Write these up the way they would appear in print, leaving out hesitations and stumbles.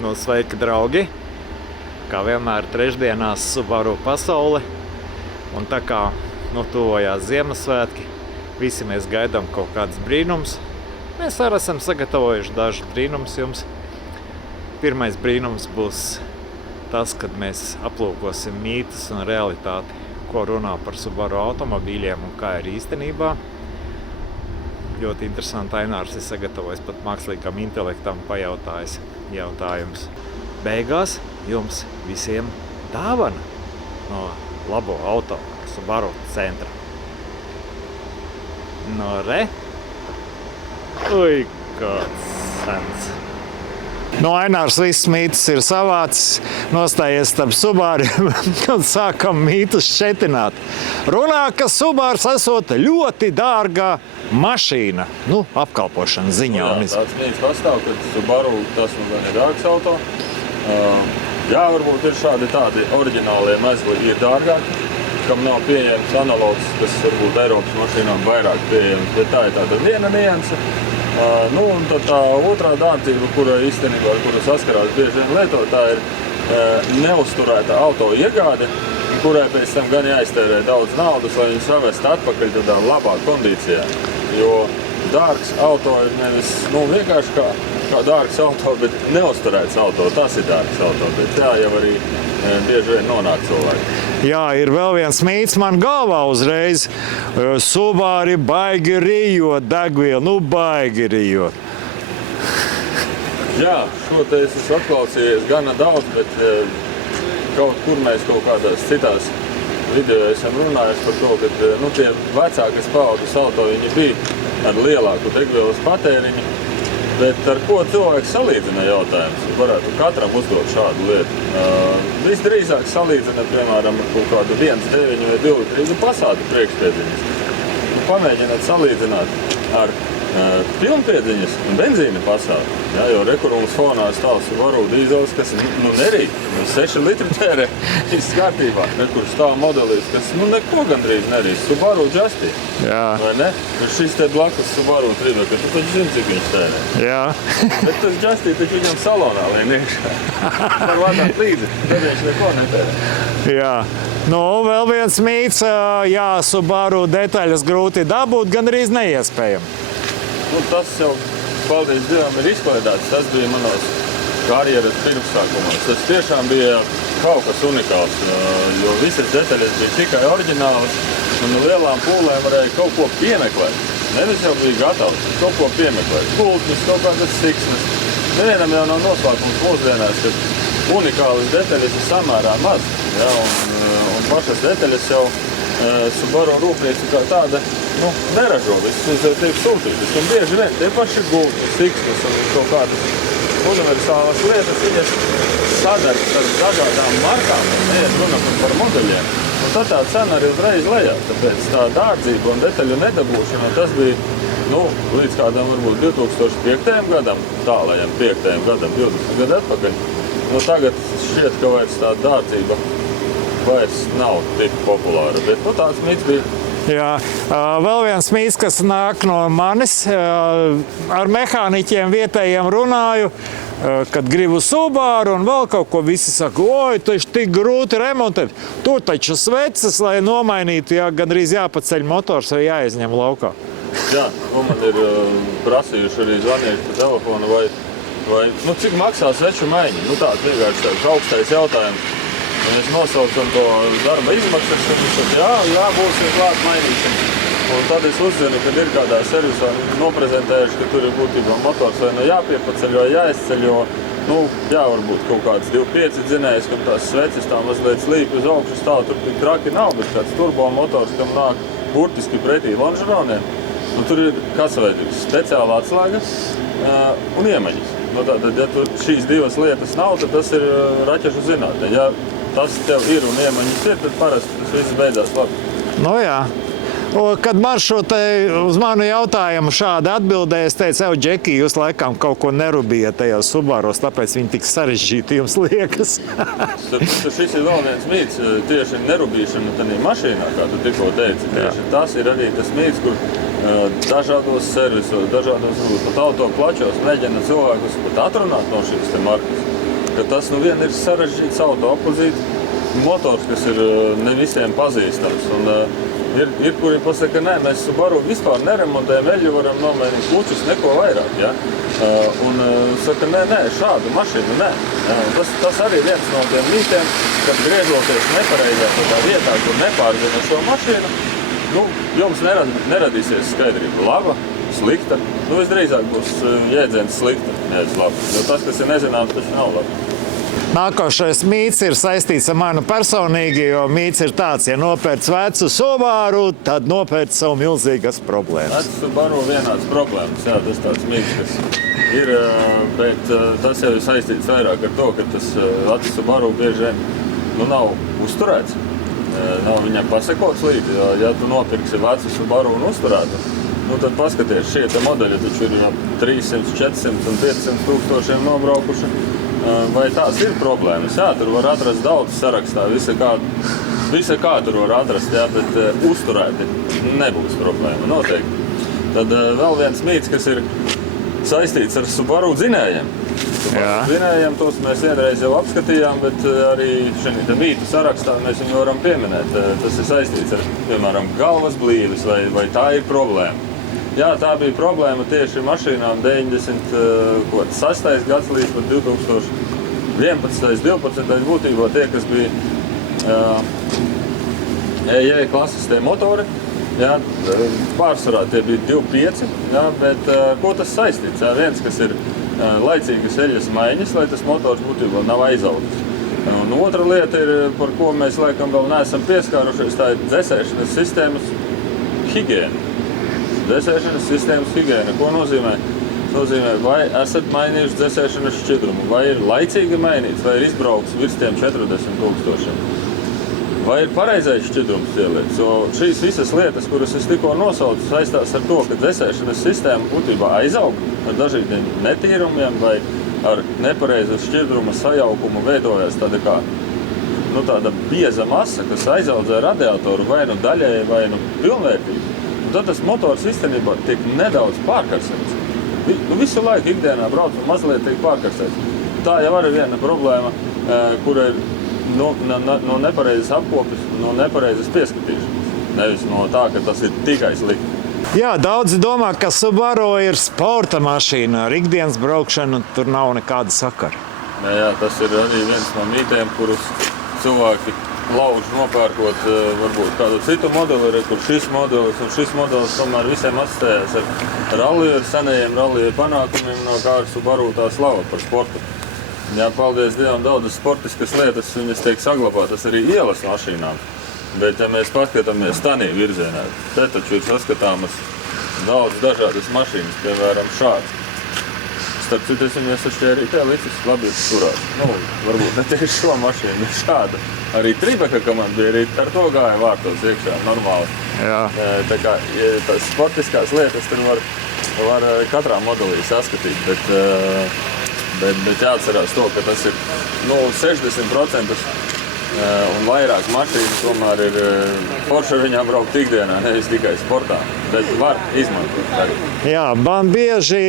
Nu, sveiki, draugi! Kā vienmēr trešdienās Subaru pasaule. Un tā kā tuvojās Ziemassvētki, visi mēs gaidām kaut kāds brīnums. Mēs arī esam sagatavojuši dažus brīnumus jums. Pirmais brīnums būs tas, kad mēs aplūkosim mītus un realitāti, ko runā par Subaru automobīļiem un kā ir īstenībā. Ļoti interesanti, Ainārs ir sagatavojis pat mākslīgam intelektam pajautājis jautājums. Beigās jums visiem dāvana no labo auto Subaru centra. No re? Ui, kāds sens. No Ainārs viss mītus ir savācis, nostājies starp Subariem un sākam mītus šķetināt. Runā, ka Subars esot ļoti dārga mašīna, apkalpošanas ziņā. Jā, tāds mīts pastāv, ka Subaru tas ir dārgs auto. Jā, varbūt ir tādi oriģinālie mezgli ir dārgāki, kam nav pieejams analogs, kas varbūt Eiropas mašīnām vairāk pieejams, bet tā ir tāda viena nianse. Un tad tā otrā dārdzība, kura īstenībā, ar kuru saskarās bieži vien lietotāji, ir neuzturēta auto iegāde, kurai pēc tam gan jāiztērē daudz naudas, lai viņu savest atpakaļ tādā labā kondīcijā. Jo dārgs auto ir nevis vienkārši kā dārgs auto, bet neuzturēts auto. Tas ir dārgs auto, bet tā jau arī bieži vien nonāk cilvēki. Jā, ir vēl viens mīts man galvā uzreiz. Subāri baigi rijot degvielu, baigi rijot. Jā, šo te es esmu atklausījies gana daudz, bet kaut kur mēs kaut kādās citās video esam runājuši par to, ka tie vecākas paaudzes auto viņi bija ar lielāku degvielas patēriņu, bet ar ko cilvēks salīdzina jautājums? Varētu katram uzdot šādu lietu. Visdrīzāk salīdzina, piemēram, ar kaut kādu 1.9 vai 2 litrīgu Passatu priekšpiedziņas. Pamēģināt salīdzināt ar pilnpiedziņas un benzīna Passatu. Jā, jo rekurums fonā stāv Subaru dīzels, kas nerīt, 6 litri tērē, viss kārtībā. Rekur stāv modelis, kas neko gandrīz nerīt, Subaru Justy. Jā. Vai ne? Bet šis te blakus Subaru tribeka, tu taču zini, cik viņš tērē. Jā. Bet tas Justy taču viņam salonā lien iekšā. Var vadāt līdzi, tad viņš neko netērē. Jā. Vēl viens mīts, jā, Subaru detaļas grūti dabūt, gandrīz neiespējami. Tas jau, paldies Dievam, ir izklaidēts. Tas bija manos karjeras pirmsākumos. Tas tiešām bija kaut kas unikāls, jo visas detaļas bija tikai oriģinālas un lielām pūlēm varēja kaut ko piemeklēt. Nevis jau bija gatavs, kaut ko piemeklēt. Pultņus, kaut kādas siksnes. Nevienam jau nav noslēpums mūsdienās, ka unikālas detaļas ir samērā maz. Ja, un pašas detaļas jau Subaru rūpnieci kā tāda neražo, viss tiek sūtītas. Un bieži vien tie paši gulti, siksnes un kaut kādas universālas lietas, viņas sadaras ar dažādām markām, neiet runa par modeļiem. Un tad tā cena arī uzreiz lejā, tāpēc tā dārdzība un detaļu nedabūšana, tas bija līdz kādam varbūt 2005. gadam, tālajam 5. gadam, 20 gadu atpakaļ. Tagad šķiet, ka vairs tā dārdzība vairs nav tik populāra, bet tāds mīts bija. Jā, vēl viens mīts, kas nāk no manis. Ar mehāniķiem vietējiem runāju, kad gribu Subaru un vēl kaut ko, visi saka, oi, taču tik grūti remontēt. Tur taču sveces, lai nomainītu, gandrīz jāpaceļ motors vai jāizņem laukā. Jā, man ir prasījuši arī zvanījuši pa telefonu, vai cik maksā sveču maiņa? Tāds vienkārši tāds augstais jautājums. Un es nosaucam to darba izmaksas, un viņš saka, jā, būsim klāt mainīsim. Un tad es uzzinu, kad ir kādā servisā noprezentējuši, ka tur ir būtībā motors vai jāpiepaceļ, vai jāizceļ, jo, varbūt kaut kāds 2.5 dzinējs, kur tās sveces tā mazliet slīp uz augšu stāv, tur tik traki nav, bet kāds turbo motors, kam nāk burtiski pretī lonžeroniem. Un tur ir kasveidīgs, speciāla atslēga un iemaņas. Tātad, ja tur šīs divas lietas nav, tad tas ir raķešu zinātne. Ja tas tev ir un iemaņas ir, tad parasti tas viss beidzās labi. Jā. Kad man uz manu jautājumu šādi atbildēja, es teicu, Džeki, jūs laikam kaut ko nerubījat tajos Subaros, tāpēc viņi tik sarežģīti jums liekas. Šis ir vēl viens mīts, tieši nerubīšana tādā mašīnā, kā tu tikko teici. Tieši tas ir arī tas mīts, kur dažādos servisos, dažādos pat auto plačos mēģina cilvēkus pat atrunāt no šīs te markas. ka tas nu vien ir sarežģīts auto apozīt, motors, kas ir ne visiem pazīstams. Un, ir kuri pasaka, nē, mēs Subaru vispār neremontējam, eļļu varam nomainīt klučus, neko vairāk. Ja? Un saka, nē, šādu mašīnu nē. Tas arī viens no tiem mītiem, kad griežoties nepareizā vietā, kur nepārzina šo mašīnu, nu, jums neradīsies skaidrība laba, slikta. Nu, visdrīzāk būs jēdziens slikta, nevis laba. Jo tas, kas ir nezināms, taču nav labi. Nākošais mīts ir saistīts ar manu personīgi, jo mīts ir tāds, ja nopērc vecu Subaru, tad nopērc savu milzīgas problēmas. Vecu Subaru vienāds problēmas, jā, tas tāds mīts, kas ir, bet tas jau ir saistīts vairāk ar to, ka tas vecu Subaru bieži vien nav uzturēts. Nav viņam pasekots līdzi, ja tu nopirksi vecu Subaru un uzturētu, nu tad paskaties, šie te modeļi taču ir 300, 400 un 500 tūkstošiem nobraukuši. Vai tās ir problēmas? Jā, tur var atrast daudz sarakstā, visa kā tur var atrast, jā, bet uzturēti nebūs problēma, noteikti. Tad vēl viens mīts, kas ir saistīts ar Subaru dzinējiem. Dzinējiem tos mēs vienreiz jau apskatījām, bet arī šeit mītu sarakstā mēs viņu varam pieminēt. Tas ir saistīts ar, piemēram, galvas blīvis, vai tā ir problēma. Jā, tā bija problēma tieši mašīnām 96. gads līdz pat 2011. 12. būtībā tie, kas bija EJ klases tie motori. Jā, pārsvarā tie bija 2.5, jā, bet ko tas saistīts? Jā, viens, kas ir laicīgas eļas maiņas, lai tas motors būtībā nav aizaudzis. Un otra lieta ir, par ko mēs laikam vēl neesam pieskārušies, tā ir dzesēšanas sistēmas higiēna. Dzesēšanas sistēmas higiēna. Ko nozīmē? Nozīmē, vai esat mainījuši dzesēšanas šķidrumu, vai ir laicīgi mainīts, vai ir izbrauks virs tiem 40 tūkstošiem. Vai ir pareizais šķidrums ieliekts? Šīs visas lietas, kuras es tikko nosaucu, saistās ar to, ka dzesēšanas sistēma būtībā aizaug ar dažādiem netīrumiem vai ar nepareizu šķidruma sajaukumu veidojas tāda bieza masa, kas aizaudzē radiatoru vai nu daļēji, vai nu pilnvērtīgi. Tad tas motors īstenībā tiek nedaudz pārkarsēts. Visu laiku ikdienā brauc un mazliet tiek pārkarsēts. Tā jau arī viena problēma, kura ir no nepareizas apkopes, no nepareizas pieskatīšanas. Nevis no tā, ka tas ir tikai slikti. Jā, daudzi domā, ka Subaru ir sporta mašīna. Ar ikdienas braukšanu tur nav nekāda sakara. Jā, tas ir arī viens no mītiem, kurus cilvēki lauž nopērkot varbūt kādu citu modeli, kur šis modelis tomēr visiem atstājās ar ralliju, ar senajiem ralliju panākumiem, no kā ar Subaru tā slava par sportu. Jā, paldies Dievam, daudzas sportiskas lietas viņas tiek saglabātas arī ielas mašīnām. Bet, ja mēs paskatāmies tanī virzienā, te taču ir saskatāmas daudz dažādas mašīnas, piemēram šāds. Starp citu, es viņas arī te licis labi turās. Varbūt ne tieši šo mašīnu, bet šādu. Arī Tribeka komanda bija arī ar to gāja vārtos iekšā normāli. Jā. Tā kā tās sportiskās lietas tur var katrā modelī saskatīt, bet jāatcerās to, ka tas ir 60% un vairāk mašīnas tomēr ir forši ar viņām braukt ikdienā, nevis tikai sportā, bet var izmantot arī. Jā, man bieži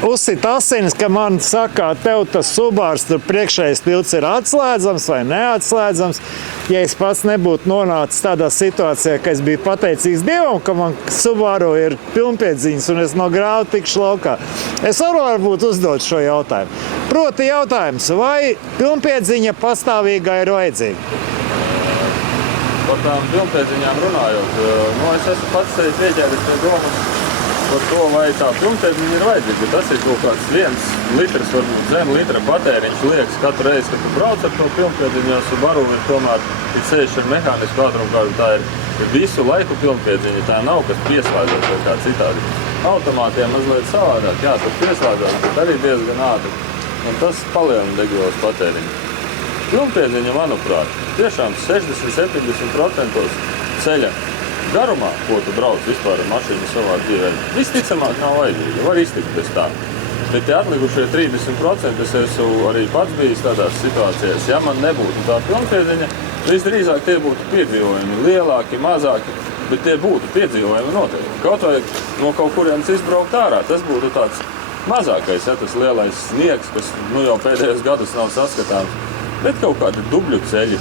uzsit asinis, ka man saka, tev tas Subars, tur priekšējais tilts ir atslēdzams vai neatslēdzams. Ja es pats nebūtu nonācis tādā situācijā, ka es biju pateicīgs Dievam, ka man Subaru ir pilnpiedziņas un es no grāva tikšu laukā, es varbūt uzdot šo jautājumu. Proti jautājums, vai pilnpiedziņa pastāvīgā ir vajadzīga? Par tām pilnpiedziņām runājot, es esmu pats sevi pieķēris pie domas par to, vai tā pilnpiedziņa ir vajadzīga. Tas ir kaut kāds 1 litrs, varbūt zem litra patēriņš liekas katru reizi, kad tu brauc ar to pilnpiedziņu, jo Subaru ir tomēr ceļš ar mehānisku ātrumkārtu. Tā ir visu laiku pilnpiedziņa, tā nav, kas pieslēdzas vai kā citādi. Automātiem mazliet savādāk, jā, tur pieslēdzās, bet arī diezgan ātri. Un tas palielina degvielas patēriņu. Pilnpiedziņa, manuprāt, tiešām 60–70% ceļa garumā, ko tu brauc vispār ar mašīnu savā dzīvē, visticamāk nav vajadzīga, var iztikt bez tā. Bet tie atlikušie 30% es esmu arī pats bijis tādās situācijās. Ja man nebūtu tā pilnpiedziņa, visdrīzāk tie būtu piedzīvojumi lielāki, mazāki, bet tie būtu piedzīvojumi noteikti. Kaut vai no kaut kurienes izbraukt ārā, tas būtu tāds mazākais, ja, tas lielais sniegs, kas jau pēdējos gadus nav saskatāms, bet kaut kādi dubļu ceļi.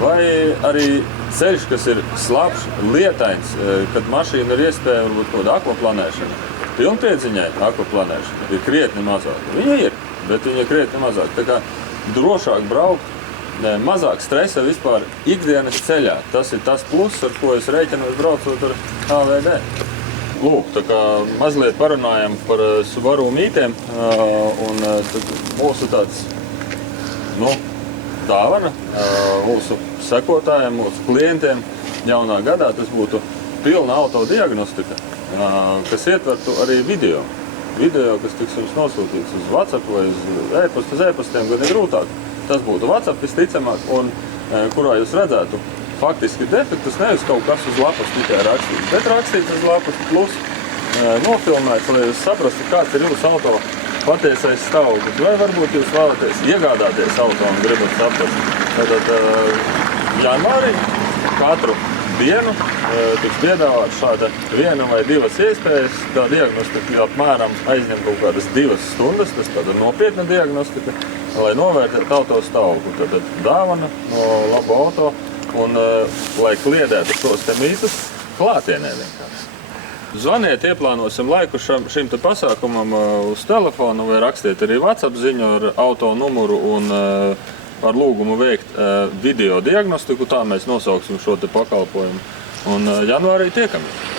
Vai arī ceļš, kas ir slapjš, lietains, kad mašīna ir iespēja varbūt kaut kāda akvaplanēšana. Pilnpiedziņai akvaplanēšana ir krietni mazāk. Viņa ir, bet viņa ir krietni mazāk. Tā kā drošāk braukt, mazāk stresa vispār ikdienas ceļā. Tas ir tas pluss, ar ko es rēķinos braucot ar AVD. Lūk, tā kā mazliet parunājam par Subaru mītiem, un mūsu tāds, dāvana mūsu sekotājiem, mūsu klientiem jaunā gadā tas būtu pilna autodiagnostika, kas ietvertu arī video. Video, kas tiks jums nosūtīts uz WhatsApp vai uz e-pastiem, gan ir grūtāk. Tas būtu WhatsApp visticamāk, un kurā jūs redzētu faktiski defektus, nevis kaut kas uz lapas tikai rakstīts, bet rakstīts uz lapas plus nofilmēts, lai jūs saprastu, kāds ir jūsu auto patiesais stāvoklis, vai varbūt jūs vēlaties iegādāties auto un gribat saprast. Tātad janvārī katru dienu tiks piedāvāt šāda viena vai divas iespējas. Tā diagnostika apmēram aizņem kaut kādas 2 stundas, tas tāda nopietna diagnostika, lai novērtētu auto stāvokli. Tātad dāvana no laba auto un lai kliedētu šos te mītus klātienē vienkārši. Zvaniet, ieplānosim laiku šim te pasākumam uz telefonu vai rakstiet arī WhatsApp ziņu ar auto numuru un ar lūgumu veikt video diagnostiku. Tā mēs nosauksim šo te pakalpojumu. Un janvārī tiekamies.